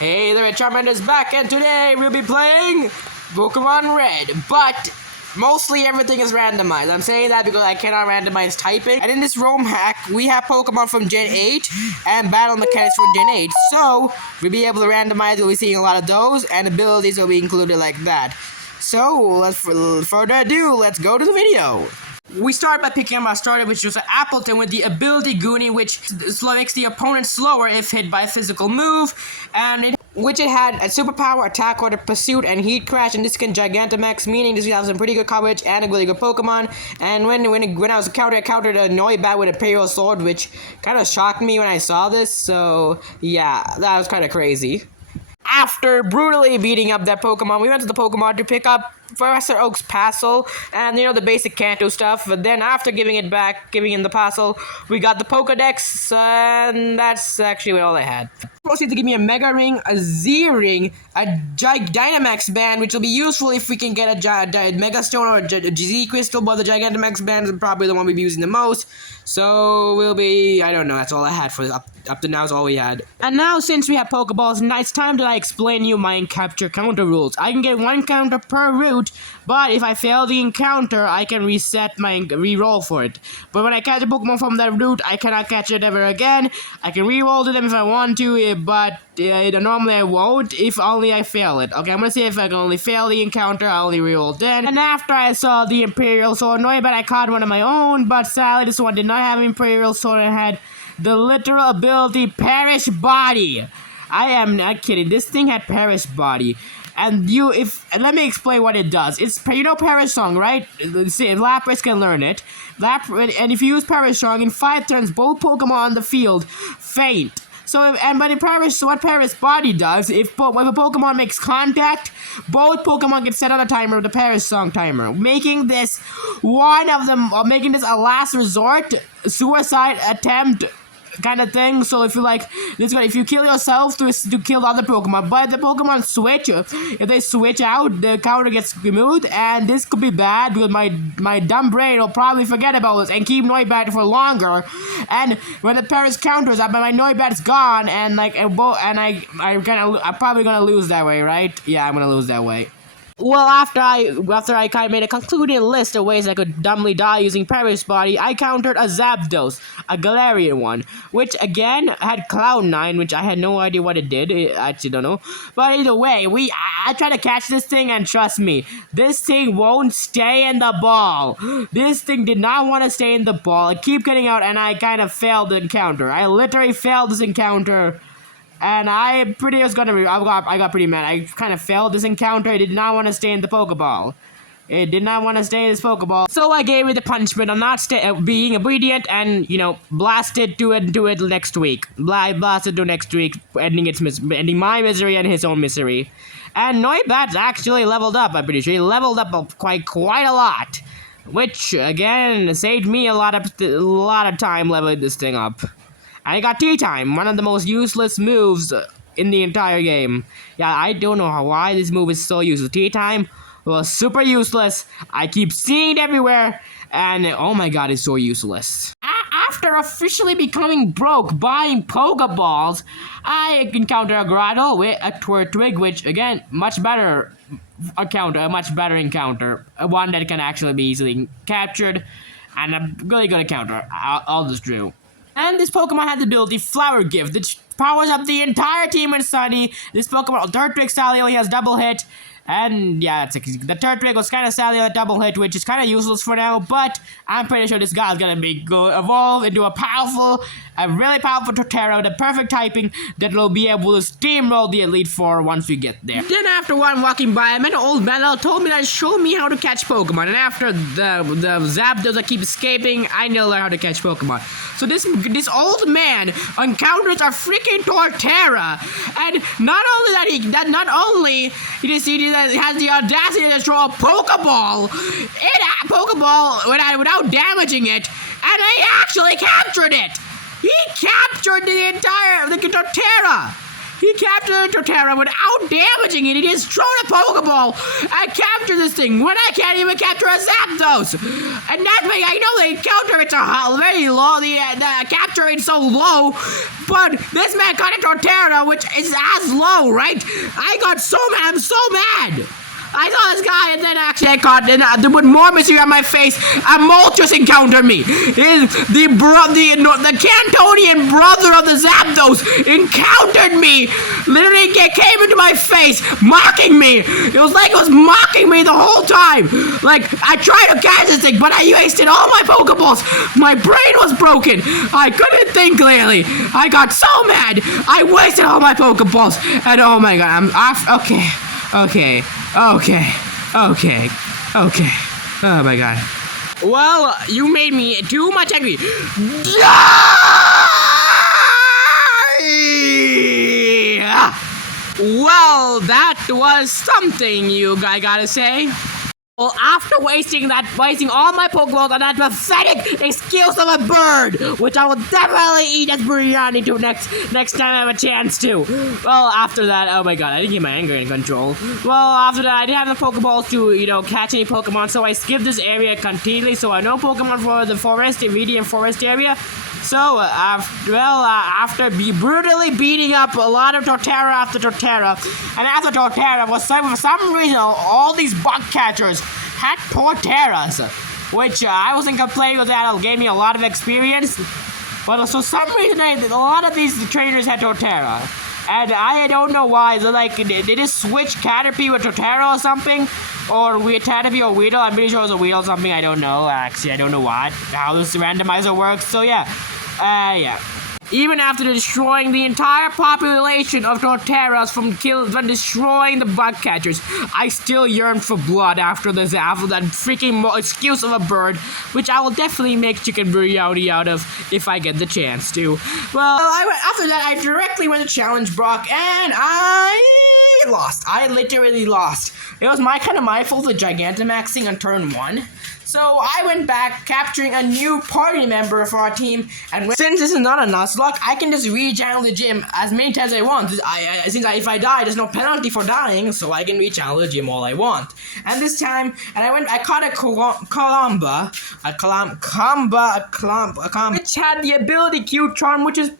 Hey there, Charmander is back, and today we'll be playing Pokemon Red, but mostly everything is randomized. I'm saying that because I cannot randomize typing. And in this ROM hack, we have Pokemon from Gen 8 and battle mechanics from Gen 8. So, we'll be able to randomize, we'll be seeing a lot of those, and abilities will be included like that. So, without further ado, let's go to the video. We start by picking up our starter, which was an Appleton with the ability Goonie, which makes the opponent slower if hit by a physical move, and it had a superpower, attack order, pursuit, and heat crash, and this can Gigantamax, meaning this has some pretty good coverage and a really good Pokemon. And when I was countered, I countered a Noibat with Imperial Sword, which kind of shocked me when I saw this. So yeah, that was kind of crazy. After brutally beating up that Pokemon, we went to the Pokemon to pick up Professor Oak's Passel, and the basic Kanto stuff. But then after giving him the Passel, we got the Pokedex, and that's actually all I had. Proceed to give me a Mega Ring, a Z Ring, a Dynamax Band, which will be useful if we can get a Mega Stone or a Z Crystal, but the Gigantamax Band is probably the one we'll be using the most. So I don't know, that's all I had for up to now is all we had. And now since we have Pokeballs, now it's time to explain you my capture counter rules. I can get one counter per route, but if I fail the encounter, I can reset my reroll for it. But when I catch a Pokemon from that route, I cannot catch it ever again. I can reroll to them if I want to, but normally I won't, if only I fail it. Okay, I'm gonna see if I can only fail the encounter, I only reroll then. And after I saw the Imperial Sword, Noibat, I caught one of my own, but sadly this one did not have Imperial Sword and had the literal ability Perish Body. I am not kidding, this thing had Perish Body. And let me explain what it does. It's, Perish Song, right? See, Lapras can learn it. And if you use Perish Song, in 5 turns, both Pokemon on the field faint. So, what Perish Body does, if a Pokemon makes contact, both Pokemon get set on a timer with the Perish Song timer, making this a last resort, suicide attempt kind of thing. So if you kill yourself to kill the other Pokemon, but the Pokemon switch, if they switch out, the counter gets removed, and this could be bad because my dumb brain will probably forget about this and keep Noibat for longer. And when the Perish counters up, my Noibat's gone, and I'm probably gonna lose that way, right? Yeah, I'm gonna lose that way. Well, after I kind of made a concluding list of ways I could dumbly die using Perish Body, I countered a Zapdos, a Galarian one, which again had Cloud9, which I had no idea what it did. I actually don't know. But either way, I tried to catch this thing, and trust me, this thing won't stay in the ball. This thing did not want to stay in the ball. It kept getting out, and I kind of failed the encounter. I literally failed this encounter. And I got pretty mad. I kind of failed this encounter. It did not want to stay in the Pokeball. It did not want to stay in this Pokeball. So I gave it the punishment of not being obedient and, blasted to it next week. Blasted to next week, ending my misery and his own misery. And Noibat's actually leveled up, I'm pretty sure. He leveled up quite a lot. Which, again, saved me a lot of time leveling this thing up. I got T-Time, one of the most useless moves in the entire game. Yeah, I don't know why this move is so useless. T-Time was super useless. I keep seeing it everywhere, and oh my god, it's so useless. After officially becoming broke buying Pokeballs, I encountered a Grotto with a Twig, which again, much better encounter. One that can actually be easily captured, and a really good encounter. All this drew. And this Pokemon had the ability Flower Gift, which powers up the entire team in Sunny. This Pokemon, Turtwig sadly only has double hit. And yeah, the Turtwig was kind of sadly on a double hit, which is kind of useless for now. But I'm pretty sure this guy's gonna evolve into a really powerful Torterra, the perfect typing that will be able to steamroll the Elite Four once we get there. Then after one walking by, I met an old man that told me that show me how to catch Pokemon. And after the Zapdos that keep escaping, I need to learn how to catch Pokemon. So this old man encounters a freaking Torterra, and not only he has the audacity to throw a Pokeball without damaging it, and he actually captured it. He captured the Torterra. He captured the Torterra without damaging it. He just thrown a Pokeball and captured this thing when I can't even capture a Zapdos. And that way, I know the encounter rates are very low. The capture rate's so low. But this man caught a Torterra, which is as low, right? I got so mad. I'm so mad. I saw this guy, and then actually I caught, and with more misery on my face, a Moltres encountered me. The Cantonian brother of the Zapdos encountered me. Literally came into my face, mocking me. It was like it was mocking me the whole time. Like, I tried to catch this thing, but I wasted all my Pokeballs. My brain was broken. I couldn't think clearly. I got so mad. I wasted all my Pokeballs. And oh my god, I'm off. Okay. Oh my god. Well, you made me too much angry. Well, that was something, I gotta say. Well, after wasting all my Pokeballs on that pathetic excuse of a bird, which I will definitely eat as biryani to next time I have a chance to. Well, after that, oh my god, I didn't get my anger in control. Well, after that, I didn't have the Pokeballs to, catch any Pokemon, so I skipped this area completely, so I know Pokemon for the forest, the medium forest area. So, after brutally beating up a lot of Torterra after Torterra, and after Torterra, for some reason, all these bug catchers had Torterras, which I wasn't complaining with that. It gave me a lot of experience. But for some reason, a lot of these trainers had Torterra. And I don't know why. They just switch Caterpie with Torterra or something? Or Caterpie or Weedle. I'm pretty sure it was a Weedle or something. I don't know. Actually, I don't know how this randomizer works. So yeah. Even after destroying the entire population of Torterras from destroying the bug catchers, I still yearn for blood after that freaking excuse of a bird, which I will definitely make chicken biryani out of if I get the chance to. Well, after that, I directly went to challenge Brock, and I lost. I literally lost. It was my fault for Gigantamaxing on turn 1. So I went back, capturing a new party member for our team, and since this is not a Nuzlocke, I can just rechannel the gym as many times as I want. If I die, there's no penalty for dying, so I can rechannel the gym all I want. And this time, I caught a Columba, which had the ability Cute Charm, which is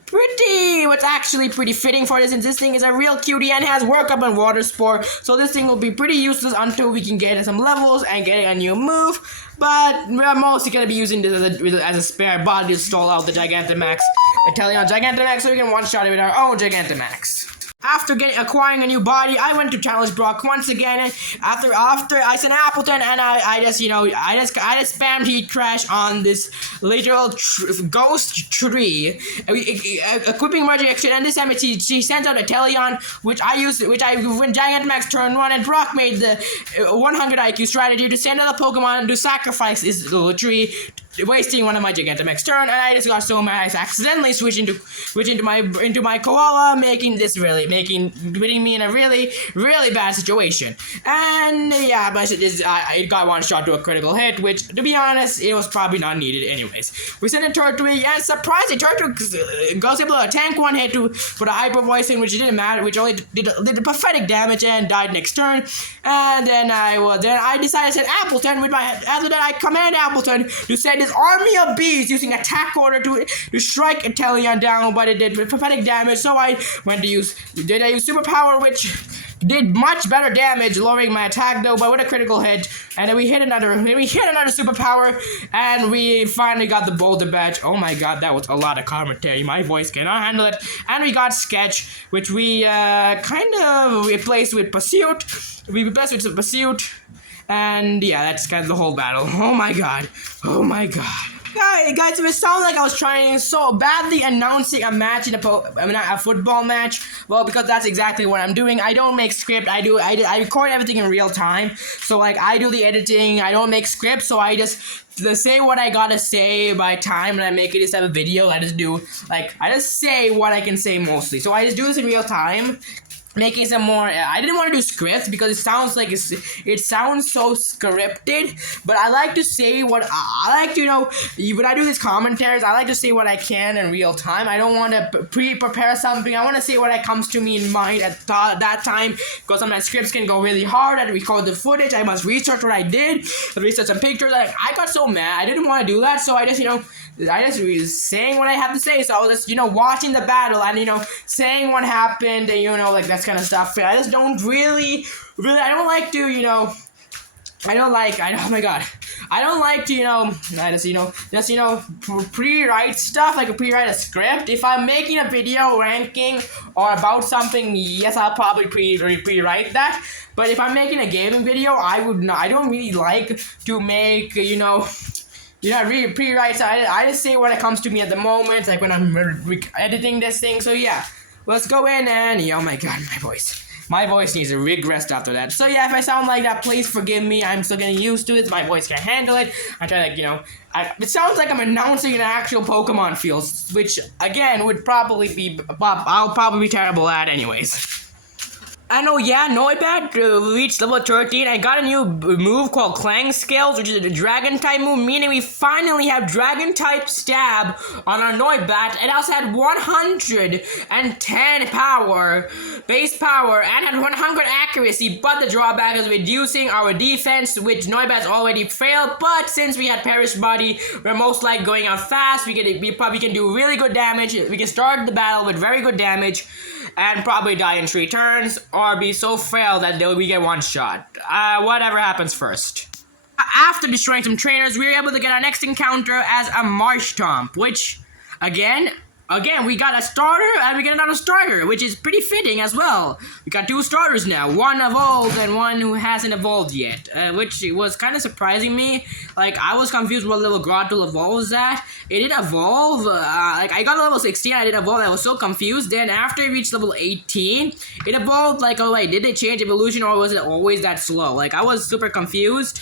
actually pretty fitting for this, since this thing is a real cutie and has Work Up and Water Spore, so this thing will be pretty useless until we can get some levels and get a new move. But we're mostly going to be using this as a spare body to stall out the Gigantamax, Inteleon Gigantamax, so we can one-shot it with our own Gigantamax. After acquiring a new body, I went to challenge Brock once again. After I sent Appleton, and I just spammed Heat Crash on this literal ghost tree, equipping Merging Action. And this time she sent out a Inteleon, which I when Gigantamax turn 1, and Brock made the 100 IQ strategy to send out a Pokemon to sacrifice this little tree, wasting one of my Gigantamax turn, and I just got so mad I accidentally switched into my Koala, putting me in a really, really bad situation. And yeah, but it got one shot to a critical hit, which, to be honest, it was probably not needed anyways. We sent a Turtwig, and surprisingly, Turtwig goes able to tank one hit for the Hyper Voicing, which didn't matter, which only did pathetic damage and died next turn. And then I decided to send Appleton after that I command Appleton to send his army of bees using attack order to strike Inteleon down, but it did pathetic damage, so I used superpower, which did much better damage, lowering my attack though, but with a critical hit. And then we hit another superpower, and we finally got the Boulder Badge. Oh my god, that was a lot of commentary. My voice cannot handle it. And we got Sketch, which we kind of replaced with Pursuit. And yeah, that's kind of the whole battle. Oh my god. Guys, if it sounds like I was trying so badly announcing a match in a football match, well, because that's exactly what I'm doing. I don't make script. I record everything in real time. So I do the editing. I don't make scripts. So I just say what I gotta say by time, and I make it instead of video. I just say what I can say mostly. So I just do this in real time. making some more. I didn't want to do scripts because it sounds like it sounds so scripted. But I like to say what I like to, when I do these commentaries, I like to say what I can in real time. I don't want to prepare something. I want to say what comes to me in mind at that time, because sometimes scripts can go really hard. I record the footage. I must research what I did, research some pictures. Like, I got so mad. I didn't want to do that, so I just was saying what I have to say. So I was just watching the battle and saying what happened and like that kind of stuff. I just don't really, I don't like to, oh my god. I don't like to, pre-write stuff, like pre-write a script. If I'm making a video ranking or about something, yes, I'll probably pre-write that. But if I'm making a gaming video, I don't really like to make, really pre-write. I just say what it comes to me at the moment, like when I'm editing this thing. So yeah, let's go in and, oh my god, my voice needs to regress after that. So yeah, if I sound like that, please forgive me. I'm still getting used to it. My voice can't handle it. I try it sounds like I'm announcing an actual Pokemon field, which again would probably be, I'll probably be terrible at anyways. I know, yeah, Noibat reached level 13. I got a new move called Clang Scales, which is a dragon type move, meaning we finally have dragon type stab on our Noibat. It also had 110 power, base power, and had 100 accuracy, but the drawback is reducing our defense, which Noibat's already failed. But since we had Perish Body, we're most likely going out fast. We probably can do really good damage. We can start the battle with very good damage and probably die in 3 turns, or be so frail that we get one shot. Whatever happens first. After destroying some trainers, we were able to get our next encounter as a Marshtomp, which, again, we got a starter and we get another starter, which is pretty fitting as well. We got 2 starters now, one evolved and one who hasn't evolved yet, which was kind of surprising me. Like, I was confused what level Grottle evolves at. It did evolve, I got to level 16, I did evolve, I was so confused. Then after it reached level 18, it evolved, oh wait, did they change evolution or was it always that slow? Like, I was super confused.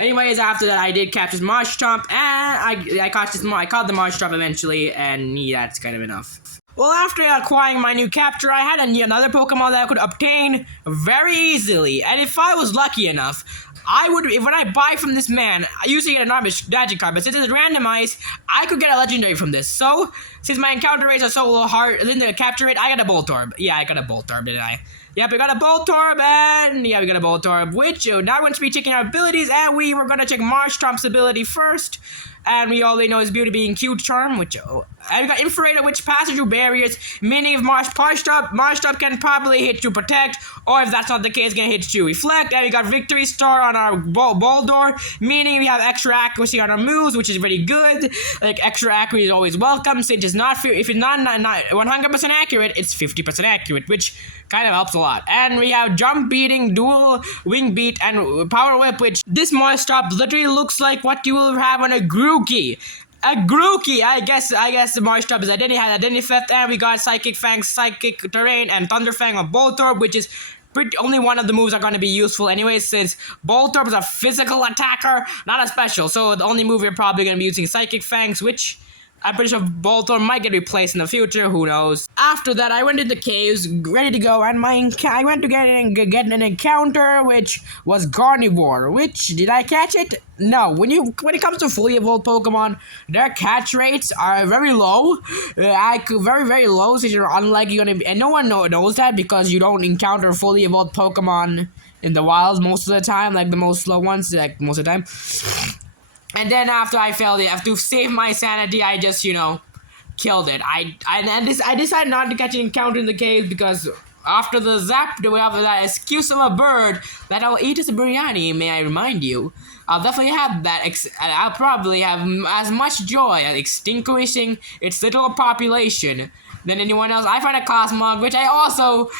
Anyways, after that, I did catch this Marshtomp, and I caught the Marshtomp eventually, and yeah, that's kind of enough. Well, after acquiring my new capture, I had another Pokemon that I could obtain very easily, and if I was lucky enough, when I buy from this man, I usually get a normal magic card, but since it's randomized, I could get a legendary from this. So, since my encounter rates are so low hard, then the capture rate, I got a Voltorb. Yeah, I got a Voltorb, didn't I? Yep, we got a Voltorb, and yeah, we got a Voltorb, which now we're going to be checking our abilities, and we were going to check Marshtomp's ability first, and we already know his beauty being Cute Charm, which, and we got Infrared, which passes through barriers, meaning if Marshtomp can probably hit to Protect, or if that's not the case, can hit to Reflect, and we got Victory Star on our Boldor, meaning we have extra accuracy on our moves, which is very good. Like, extra accuracy is always welcome, since it's not, if it's not 100% accurate, it's 50% accurate, which kind of helps a lot. And we have Jump Beating, Dual Wing Beat, and Power Whip, which this Marshtomp literally looks like what you will have on a Grookey. A Grookey, I guess the Marshtomp is Identity Theft, and we got Psychic Fang, Psychic Terrain, and Thunder Fang on Voltorb, which is only one of the moves are going to be useful anyway, since Voltorb is a physical attacker, not a special. So the only move you're probably going to be using Psychic Fangs, which I'm pretty sure Voltorb might get replaced in the future, who knows. After that, I went into the caves, ready to go, and I went to get an encounter, which was Gardevoir, which, did I catch it? No. When it comes to fully evolved Pokemon, their catch rates are very low, very, very low, so you're unlikely gonna be, and no one knows that because you don't encounter fully evolved Pokemon in the wild most of the time, like the most slow ones, like most of the time. And then after I failed it, to save my sanity, I just, killed it. I decided not to catch an encounter in the cave because after the zap, we have that excuse of a bird that I'll eat as a biryani, may I remind you. I'll definitely have that, I'll probably have as much joy at extinguishing its little population than anyone else. I find a Cosmog, which I also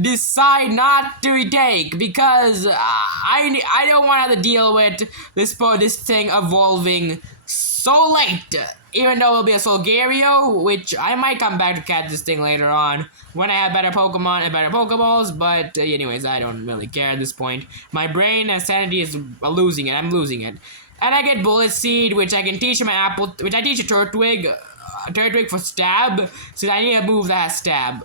decide not to take because I don't want to have to deal with this thing evolving so late. Even though it'll be a Solgario, which I might come back to catch this thing later on when I have better Pokemon and better Pokeballs. But anyways, I don't really care at this point. My brain and sanity is losing it. I'm losing it. And I get Bullet Seed, which I can teach my Apple, which I teach a Turtwig for Stab. So I need a move that has Stab.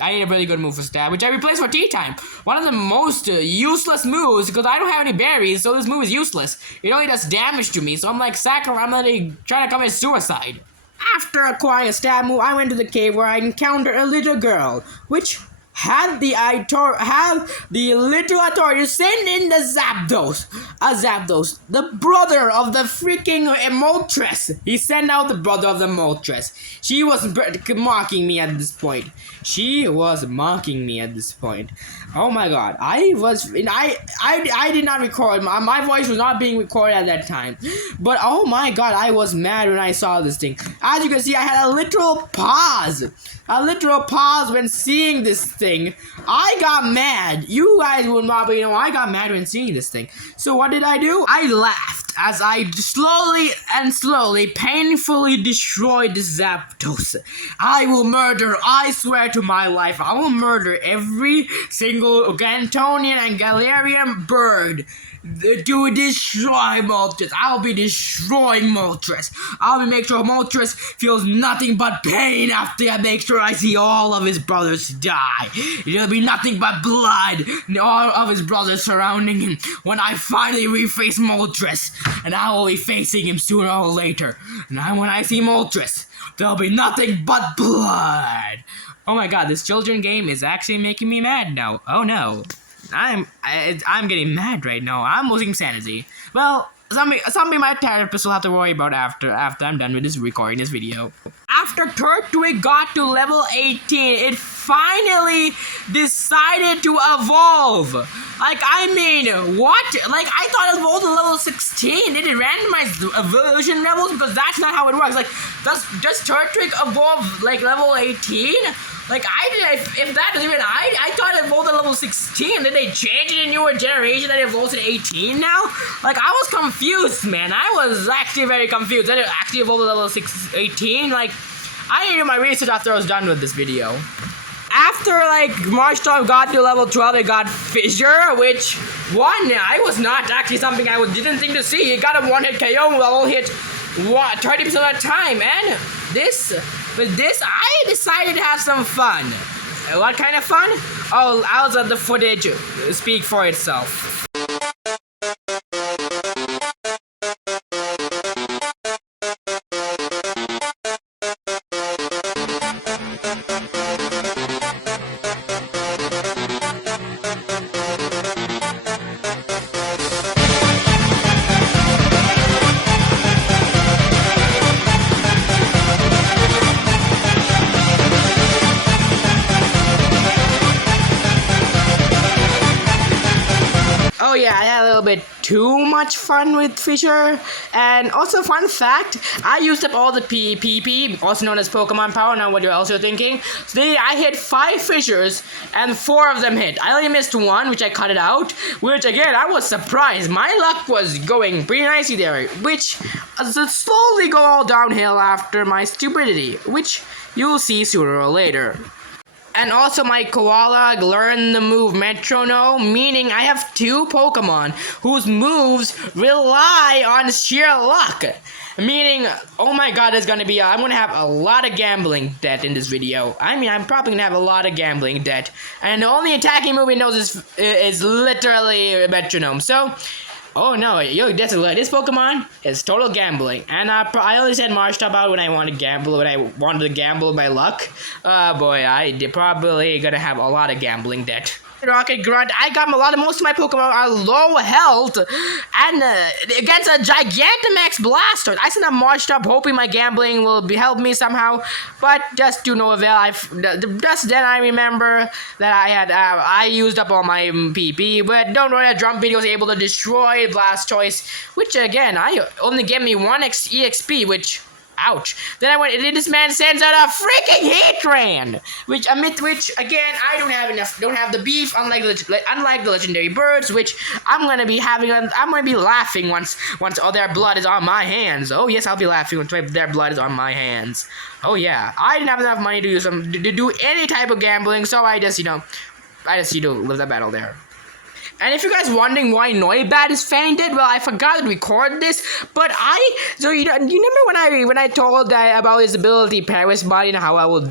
I need a really good move for stab, which I replaced for tea time. One of the most useless moves, because I don't have any berries, so this move is useless. It only does damage to me, so I'm like, I'm literally trying to commit suicide. After acquiring a stab move, I went to the cave where I encountered a little girl, which had the literal authority to send in the Zapdos, the brother of the freaking Moltres. He sent out the brother of the Moltres. She was mocking me at this point. Oh my god, I did not record. My voice was not being recorded at that time. But oh my god, I was mad when I saw this thing. As you can see, I had a literal pause. When seeing this thing. I got mad. You guys would probably know I got mad when seeing this thing. So what did I do? I laughed as I slowly, painfully destroyed this Zapdos. I swear to my life, I will murder every single Gantonian and Galarian bird to destroy Moltres. I'll be destroying Moltres. I'll make sure Moltres feels nothing but pain after I make sure I see all of his brothers die. There'll be nothing but blood and all of his brothers surrounding him when I finally reface Moltres. And I will be facing him sooner or later. And when I see Moltres, there'll be nothing but blood. Oh my god, this children game is actually making me mad now. Oh no. I'm getting mad right now. I'm losing sanity. Well, something my therapist will have to worry about after I'm done with recording this video. After Turtwig got to level 18, it finally decided to evolve. Like, I mean, what? Like, I thought it evolved to level 16. Did it randomize evolution levels? Because that's not how it works. Like, does Turtwig evolve, like, level 18? Like, if that is even, I thought it evolved at level 16. Did they change it in newer generation that it evolves at 18 now? Like, I was confused, man. I was actually very confused. Did it actually evolve at level 18? Like, I need to do my research after I was done with this video. After, like, Marshtomp got to level 12, it got Fissure, which, I was not actually something I didn't think to see. It got a one-hit KO level hit 30% of the time, and with this, I decided to have some fun. What kind of fun? Oh, I'll let the footage speak for itself. Oh yeah, I had a little bit too much fun with Fissure. And also, fun fact, I used up all the PP, also known as Pokemon Power, now what you're also thinking. Today I hit 5 Fissures, and 4 of them hit. I only missed 1, which I cut it out, which again, I was surprised. My luck was going pretty nicely there, which slowly go all downhill after my stupidity, which you'll see sooner or later. And also my koala learned the move Metronome, meaning I have 2 Pokemon whose moves rely on sheer luck. Meaning, oh my god, I'm gonna have a lot of gambling debt in this video. I mean, I'm probably gonna have a lot of gambling debt. And the only attacking move it knows is literally Metronome. So, oh no, this Pokemon is total gambling. And I only said Marshtomp out when I wanted to gamble my luck. Boy, I probably gonna have a lot of gambling debt. Rocket Grunt, I got most of my Pokemon are low health, and against a Gigantamax Blastoise. I sent a Marshtomp hoping my gambling will help me somehow, but just to no avail. Just then I remember that I used up all my PP, but don't worry, Drumpy was able to destroy Blastoise, which again, I only gave me 1 EXP, which... ouch. Then this man sends out a freaking Heatran! Which again, I don't have the beef, unlike the legendary birds, which I'm gonna be laughing once all their blood is on my hands. Oh yes, I'll be laughing once their blood is on my hands. Oh yeah, I didn't have enough money to do any type of gambling, so I just live the battle there. And if you guys wondering why Noibat is fainted, well, I forgot to record this, but so you remember when I told about his ability Paris body and how I will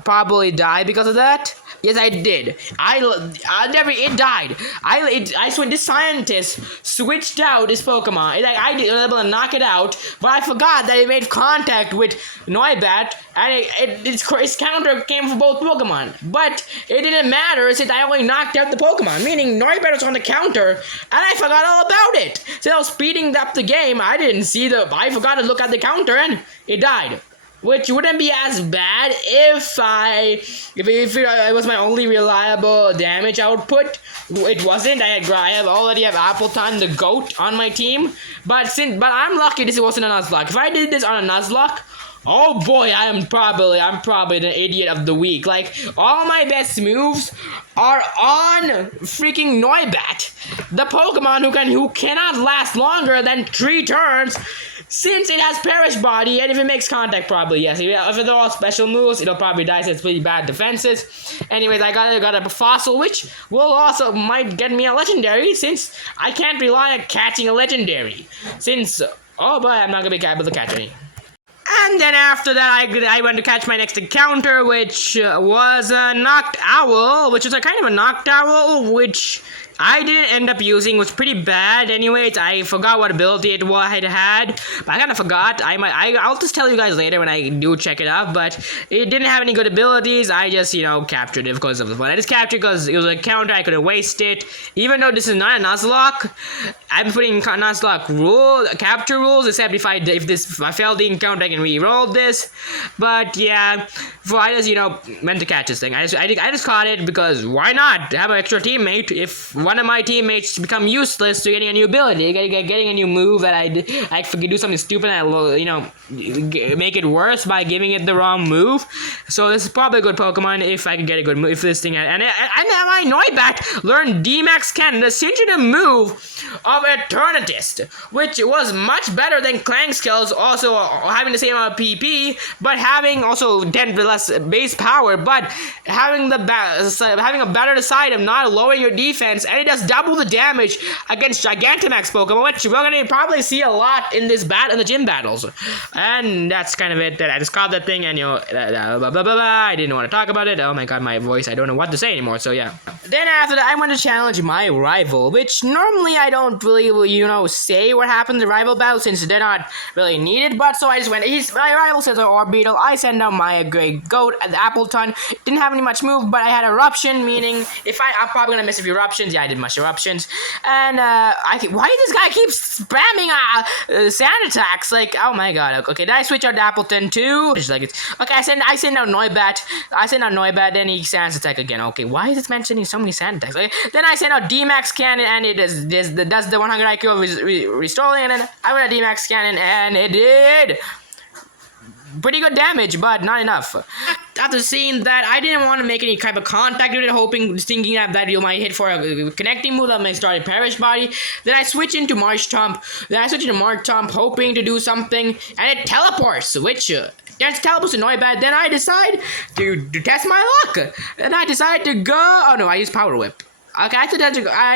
probably die because of that? Yes, I did. It died. I swear this scientist switched out his Pokemon. I was able to knock it out, but I forgot that it made contact with Noibat, and its counter came for both Pokemon. But it didn't matter since I only knocked out the Pokemon, meaning Noibat was on the counter, and I forgot all about it. Since I was speeding up the game, I forgot to look at the counter, and it died. Which wouldn't be as bad if it was my only reliable damage output. It wasn't. I already have Appleton, the GOAT, on my team. But I'm lucky this wasn't a Nuzlocke. If I did this on a Nuzlocke, oh boy, I'm probably the idiot of the week. Like, all my best moves are on freaking Noibat, the Pokemon who cannot last longer than 3 turns. Since it has Perish Body, and if it makes contact, probably, yes. If it's all special moves, it'll probably die since it's pretty bad defenses. Anyways, I got a Fossil, which might get me a Legendary, since I can't rely on catching a Legendary. Oh boy, I'm not gonna be able to catch any. And then after that, I went to catch my next encounter, which was a Knocked Owl, which was a kind of a Knocked Owl, which I didn't end up using. Was pretty bad. Anyways, I forgot what ability it had. But I kind of forgot. I'll just tell you guys later when I do check it out. But it didn't have any good abilities. I just, captured it because of the fun. I just captured because it was a counter. I couldn't waste it. Even though this is not a Nuzlocke, I'm putting Nuzlocke capture rules. Except if I fail the encounter, I can re-roll this. But yeah, I just meant to catch this thing. I just caught it because why not have an extra teammate if one of my teammates become useless to getting a new ability, getting a new move that I could do something stupid and make it worse by giving it the wrong move. So this is probably a good Pokemon if I can get a good move. If this thing and my Noibat learned D-Max Cannon, the signature move of Eternitist, which was much better than Clang Skills, also having the same amount of PP, but having also 10 less base power, but having a better side of not lowering your defense. And it does double the damage against Gigantamax Pokemon, which we're gonna probably see a lot in the gym battles. And that's kind of it. That I just caught that thing, and blah, blah, blah, blah. I didn't want to talk about it. Oh my god, my voice! I don't know what to say anymore. So yeah. Then after that, I went to challenge my rival, which normally I don't really, say what happened in the rival battle since they're not really needed. But so I just went. My rival says an Orbeetle. I send out my Great Goat, the Appleton. Didn't have any much move, but I had Eruption, meaning I'm probably gonna miss a few eruptions. Yeah, I did much eruptions, and why does this guy keep spamming sand attacks? Like, oh my god. Okay, then I switch out to Appleton too. Just like okay, I send out Noibat. Then he sand attack again. Okay, why is it mentioning so many sand attacks? Okay, then I send out D-Max Cannon, and it does the 100 IQ of restoring, and then I went a D-Max Cannon, and it did pretty good damage, but not enough. After seeing that, I didn't want to make any type of contact with it, thinking that you might hit for a connecting move that may start a Perish Body. Then I switch into Marshtomp. Hoping to do something, and it teleports, which teleports to Noibat. Then I decide to test my luck, and I decide to go. Oh no, I use Power Whip. Okay,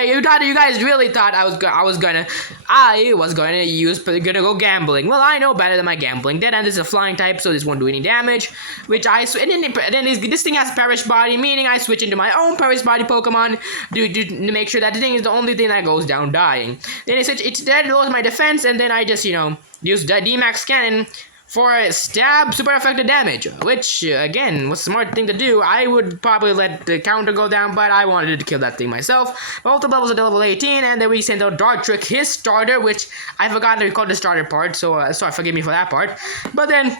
you guys really thought I was gonna go gambling. Well, I know better than my gambling. Then this is a flying type, so this won't do any damage. This thing has Perish Body, meaning I switch into my own Perish Body Pokemon to make sure that the thing is the only thing that goes down dying. Then it lowers my defense, and then I just use the D-Max Cannon for a stab super effective damage, which again was a smart thing to do. I would probably let the counter go down, but I wanted to kill that thing myself. Both the levels are level 18, and then we sent out Dark Trick, his starter, which I forgot to record the starter part, so sorry, forgive me for that part. But then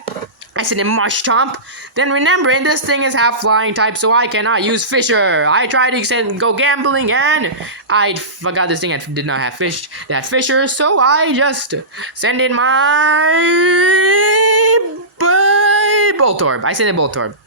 I sent in Marshtomp. Then remembering this thing is half flying type, so I cannot use Fisher. I tried to go gambling, and I forgot this thing did not have Fisher, so I just send in my Voltorb. I sent in Voltorb.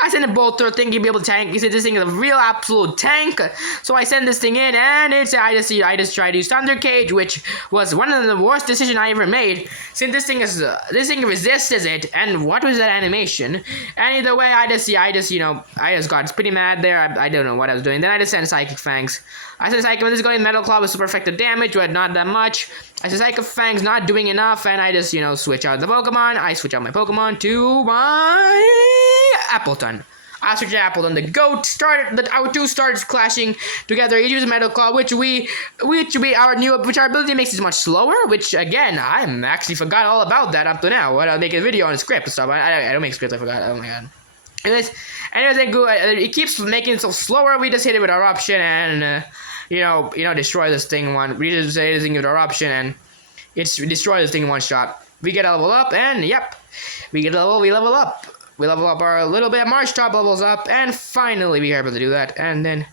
I sent it both to thinking he'd be able to tank. He said this thing is a real absolute tank. So I sent this thing in, and I just tried to use Thunder Cage, which was one of the worst decisions I ever made. Since this thing resists it, and what was that animation? And either way, I just got pretty mad there. I don't know what I was doing. Then I just sent Psychic Fangs. I said Psychic, this is going Metal Claw with super effective damage, but not that much. I said Psychic Fang's not doing enough, and I just, switch out the Pokemon. I switch out my Pokemon to my Appleton. I switched to Appleton. The goat our two started clashing together. He used Metal Claw, which our ability makes it much slower, which again, I actually forgot all about that up to now. I'll make a video on a script and stuff. I don't make scripts, I forgot. Oh my god. Anyways, it keeps making it so slower. We just hit it with Eruption and, destroy this thing We just hit this thing with Eruption and we destroy this thing in one shot. We get a level up and, yep, we level up. We level up our little bit. Marshtomp levels up, and finally we are able to do that. And then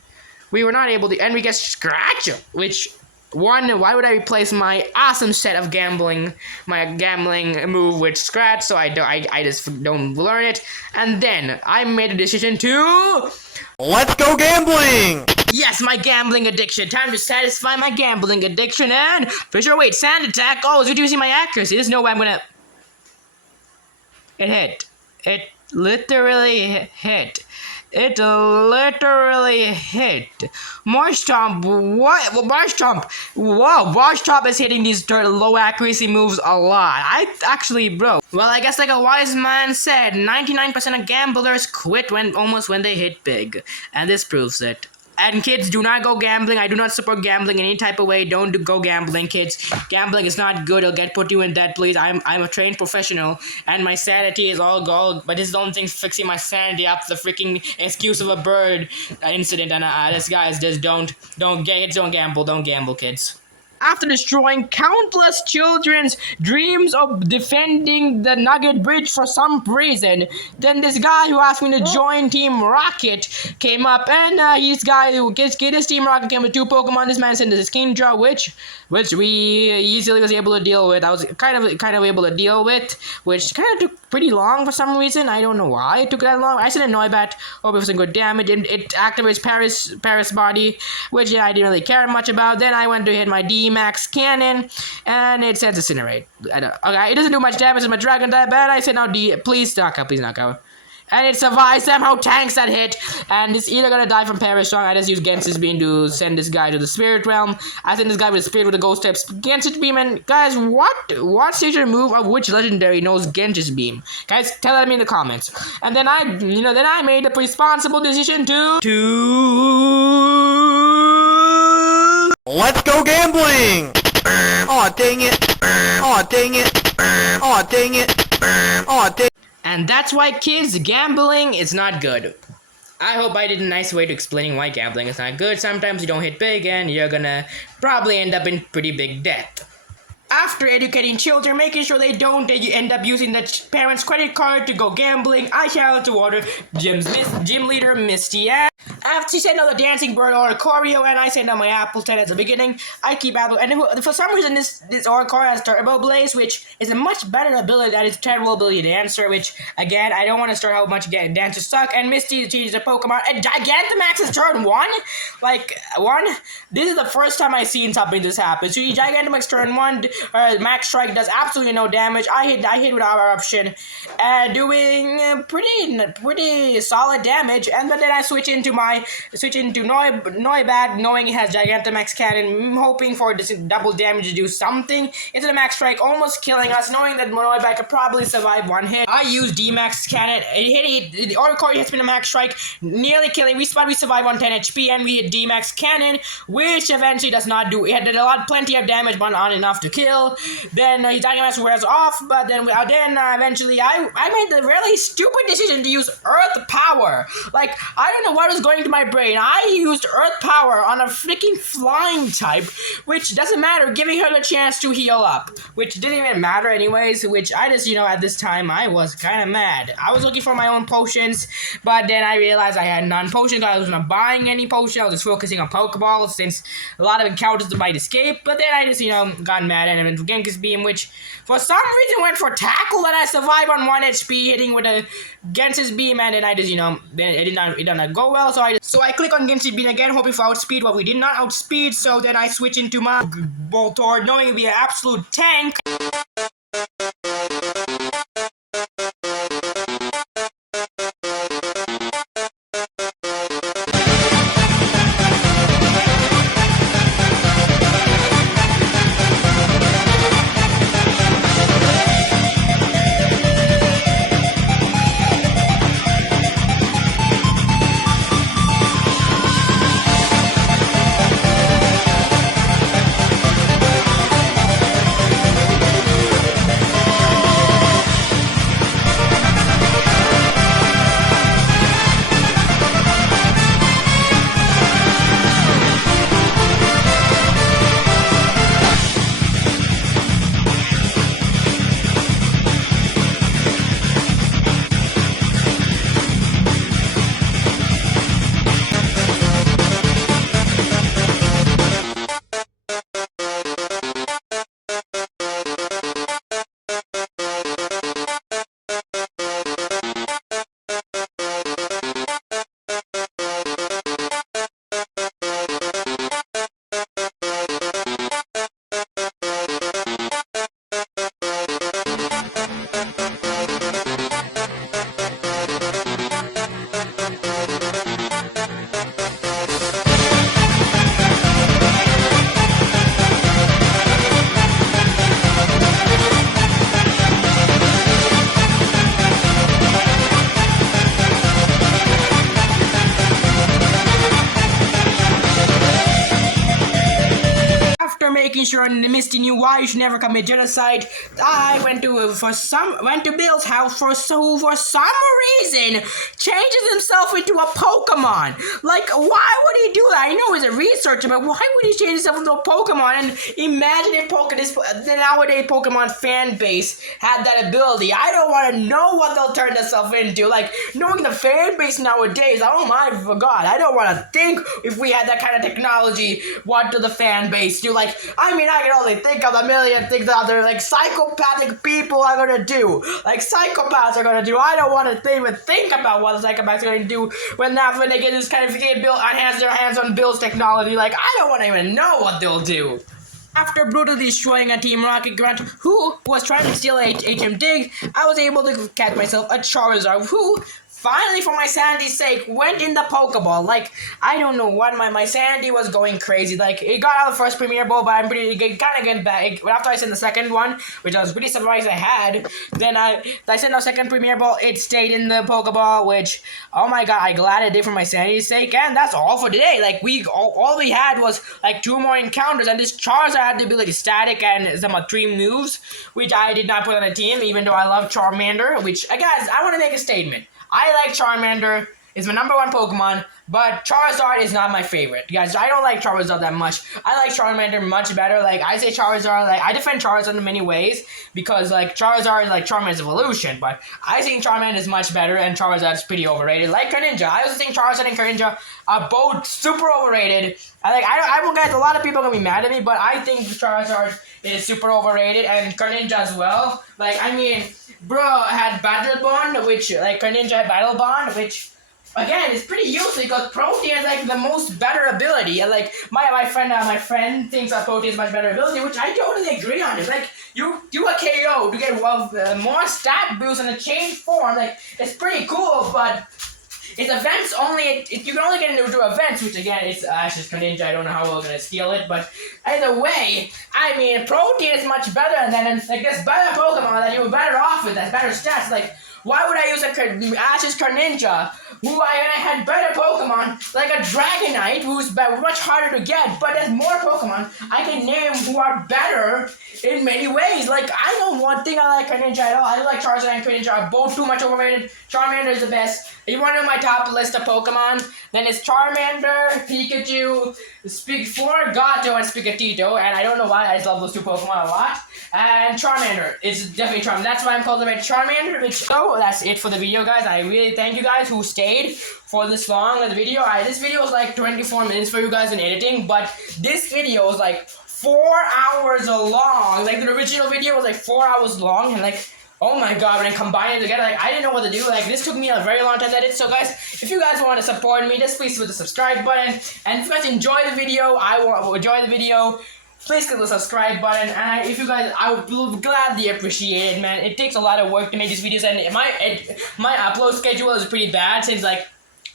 we were not able to, and we get Scratch, which why would I replace my awesome set of gambling move with Scratch? So I just don't learn it. And then I made a decision to let's go gambling. Yes, my gambling addiction. Time to satisfy my gambling addiction. And Fisher, wait, Sand Attack. Oh, it's reducing my accuracy. There's no way I'm gonna. It hit. It literally hit. It literally hit. Marshtomp, what? Well, Marshtomp, whoa, Marshtomp is hitting these low accuracy moves a lot. Bro. Well, I guess like a wise man said, 99% of gamblers quit almost when they hit big. And this proves it. And kids, do not go gambling. I do not support gambling in any type of way. Don't go gambling, kids. Gambling is not good. It'll put you in debt, please. I'm a trained professional, and my sanity is all gold. But this is the only thing fixing my sanity up the freaking excuse of a bird incident. And this guys just don't gamble. Don't gamble, kids. After destroying countless children's dreams of defending the Nugget Bridge for some reason, then this guy who asked me to join Team Rocket came up, and his Team Rocket came with 2 Pokemon. This man sent his Kingdra, which we easily was able to deal with. I was kind of able to deal with, which kind of took pretty long for some reason. I don't know why it took that long. I sent a Noibat, hope it was some good damage, and it activates Paris body, which I didn't really care much about. Then I went to hit my D-Max Cannon, and it says Incinerate. Okay, it doesn't do much damage as my Dragon type, and I said, now please knock out. And it survives, somehow tanks that hit, and it's either gonna die from Perish Song. I just use Genshin Beam to send this guy to the Spirit Realm. I send this guy with Spirit with a Ghost type Genshin Beam, and guys, what signature move of which legendary knows Genshin Beam? Guys, tell me in the comments. And then I made the responsible decision to let's go gambling. Aw, dang it. Aw, dang it. Aw, dang it. Aw, dang it. And that's why, kids, gambling is not good. I hope I did a nice way to explaining why gambling is not good. Sometimes you don't hit big and you're gonna probably end up in pretty big debt. After educating children, making sure they don't end up using the parents' credit card to go gambling, I shout out to order gym leader Misty. After she sent out the Dancing Bird Oricorio, and I sent out my Appleton at the beginning, I keep Apple. And for some reason, this Oricorio has Turbo Blaze, which is a much better ability than its terrible ability to Dancer, which, again, I don't want to start how much Dancers suck. And Misty changes the Pokemon. And Gigantamax is turn 1? This is the first time I've seen something this happen. So Gigantamax turn 1, Max Strike does absolutely no damage. I hit with our option, doing pretty solid damage. And then I switch into Noibat, knowing it has Gigantamax Cannon, hoping for this double damage to do something. Into the Max Strike, almost killing us, knowing that Noibat could probably survive one hit. I use D-Max Cannon. The Oricorio hits me the Max Strike, nearly killing. We survive on 10 HP, and we hit D-Max Cannon, which eventually does not do. It did plenty of damage, but not enough to kill. Then Dynamax wears off, but then eventually I made the really stupid decision to use Earth Power. Like, I don't know what was going to my brain. I used Earth Power on a freaking flying type, which doesn't matter, giving her the chance to heal up, which didn't even matter anyways, which I just, at this time, I was kind of mad. I was looking for my own potions, but then I realized I had none potions. I was not buying any potion. I was just focusing on Pokeballs, since a lot of encounters might escape, but then I just, got mad then I went for Genghis Beam, which for some reason went for Tackle, and I survived on 1 HP, hitting with a Genghis Beam, and then I just, it did not go well, so I click on Genghis Beam again, hoping for outspeed, but we did not outspeed, so then I switch into my Boltor, knowing it would be an absolute tank. Making sure Misty knew why you should never commit genocide, I went to Bill's house who for some reason changes himself into a Pokemon. Like, why would he do that? I know he's a researcher, but why would he change himself into a Pokemon? And imagine if the nowadays Pokemon fan base had that ability. I don't want to know what they'll turn themselves into. Like, knowing the fan base nowadays, oh my god, I don't want to think if we had that kind of technology, what do the fan base do? Like, I mean, I can only think of a million things out there, like psychopathic people are gonna do. Like, psychopaths are gonna do. I don't want to even think about what the psychopaths are gonna do when they get this kind of their hands on Bill's technology. Like, I don't want to even know what they'll do. After brutally destroying a Team Rocket grunt who was trying to steal HM Dig, I was able to catch myself a Charizard who, finally, for my sanity's sake, went in the Pokeball. Like, I don't know what, my sanity was going crazy. Like, it got out of the first Premier Ball, but I'm kind of getting back. After I sent the second one, which I was pretty surprised I had, then I sent the second Premier Ball, it stayed in the Pokeball, which, oh my god, I'm glad I did for my sanity's sake, and that's all for today. Like, all we had was, like, 2 more encounters, and this Charizard had the ability Static and some 3 moves, which I did not put on the team, even though I love Charmander, which, guys, I want to make a statement. I like Charmander, it's my number 1 Pokemon, but Charizard is not my favorite. Guys, I don't like Charizard that much. I like Charmander much better. Like, I say Charizard, like, I defend Charizard in many ways, because, like, Charizard is like Charmander's evolution, but I think Charmander is much better, and Charizard is pretty overrated. Like Greninja, I also think Charizard and Greninja are both super overrated. Guys, a lot of people are gonna be mad at me, but I think Charizard is super overrated, and Greninja as well. Like, I mean, bro had Battle Bond, which, like, Greninja had Battle Bond, which, again, it's pretty useful because Protean is, like, the most better ability. And, like, my friend thinks that Protean is much better ability, which I totally agree on. It's like, you do a KO to get more stat boost and a change form. Like, it's pretty cool, but it's events only. You can only get into events, which again, it's Ash's Greninja. I don't know how we're gonna steal it, but either way, I mean, Protean is much better than, like, this better Pokemon that you're better off with, that's better stats. Like, why would I use Ash's Greninja, who I had better Pokemon, like a Dragonite, who's much harder to get, but there's more Pokemon I can name who are better in many ways. Like, I don't think I like Greninja at all. I don't like Charizard and Greninja are both too much overrated. Charmander is the best. If you want to know my top list of Pokemon, then it's Charmander, Pikachu, Gato, and Sprigatito, and I don't know why, I just love those 2 Pokemon a lot. And Charmander is definitely Charmander. That's why I'm cultivating Charmander. So that's it for the video, guys. I really thank you guys who stayed for this long of the video. This video was like 24 minutes for you guys in editing, but this video was like 4 hours long. Like the original video was like 4 hours long, and like, oh my god, when I combine it together, like I didn't know what to do. Like this took me a very long time to edit. So guys, if you guys want to support me, just please hit the subscribe button. And if you guys enjoy the video, please click the subscribe button. And if you guys, I would gladly appreciate it, man. It takes a lot of work to make these videos, and my upload schedule is pretty bad since like.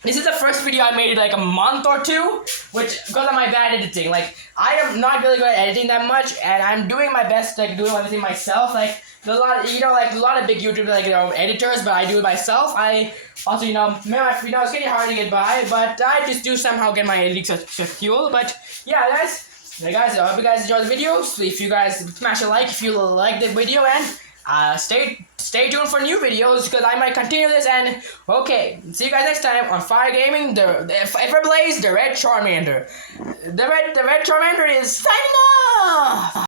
This is the first video I made in like a month or two, which because of my bad editing. Like I am not really good at editing that much, and I'm doing my best to like doing everything myself. Like there's a lot, like a lot of big YouTubers like editors, but I do it myself. I also it's getting hard to get by, but I just do somehow get my editing secure. But yeah, guys, I hope you guys enjoy the video. So if you guys smash a like if you like the video, and stay tuned for new videos because I might continue this. And okay, see you guys next time on Fire Gaming. The Everblaze, the Red Charmander. The red Charmander is signing off.